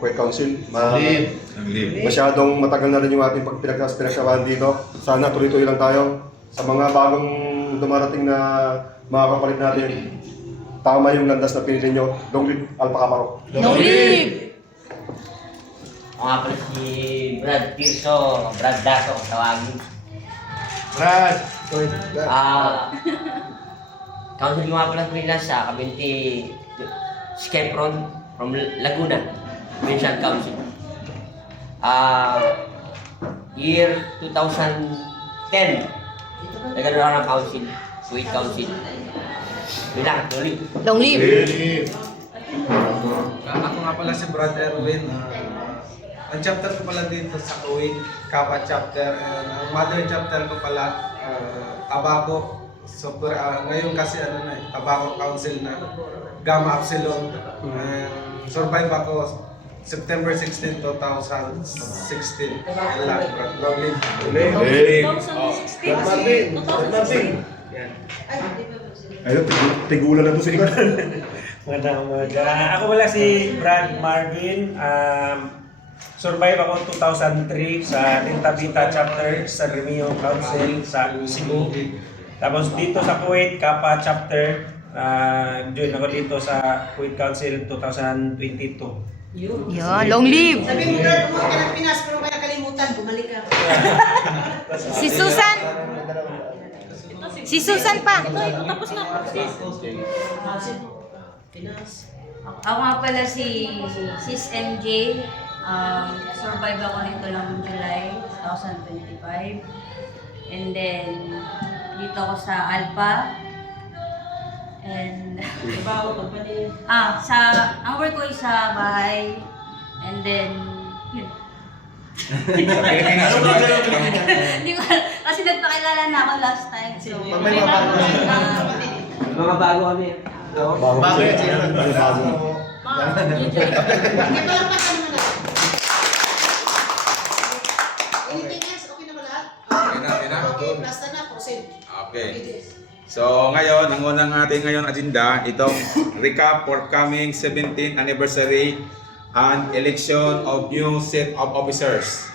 Kuwait Council. Masyadong matagal na rin yung ating pinagsasabahan dito. Sana tuloy-tuloy lang tayo. Sa mga bagong dumarating na mga kapalit natin, tama yung landas na pinili nyo. Long live Alpha Camarog. Long live! Ako nga pala si Brad Tirso, Brad Daso kung tawagin. Brad! Council ko nga pala freelance sa Kabinti Skepron from Laguna, Provincial Council. Year 2010, nagkaroon ako ng council, Kuwait Council. Yun lang, tuloy. Long live! Ako nga pala si Brad Erwin. Ang chapter ko pala dito sa Kuwait, Kappa chapter. And ang mother chapter ko pala, Tabaco. Super, ngayon kasi Tabaco Council na Gamma Epsilon. Survive ako September 16, 2016. Yan lang, Brad. Long live. 2016. Ayun, tigulan na to sa iba. Magandang umaga. Ako wala si Brad Marvin. Survive ako 2003 sa Tintabita chapter sa Remio Council sa Cebu. Tapos dito sa Kuwait, Kappa chapter. Join ako dito sa Kuwait Council 2022. Yan, long live! Sabi mo, Brad, umuwi ka ng Pinas, pero kaya kalimutan, bumalik ka. Si Susan! Si Susan pa! Tapos na. Pinas. Ako nga pala si Sis MJ. Survive ako nito lang July 2025. And then, dito ako sa Alpha. And, ang work ko is sa bahay. And then, yun. Hindi ko, kasi nagpakilala na ako last time. So, May Mga bago kami. Bago yan siya. Hindi pa lang pa naman na. Anything else? Okay na ba lahat? Okay na. Okay, plus na, proceed. Okay. So ngayon, ang unang ating ngayon agenda, itong recap for coming 17th anniversary and election of new set of officers.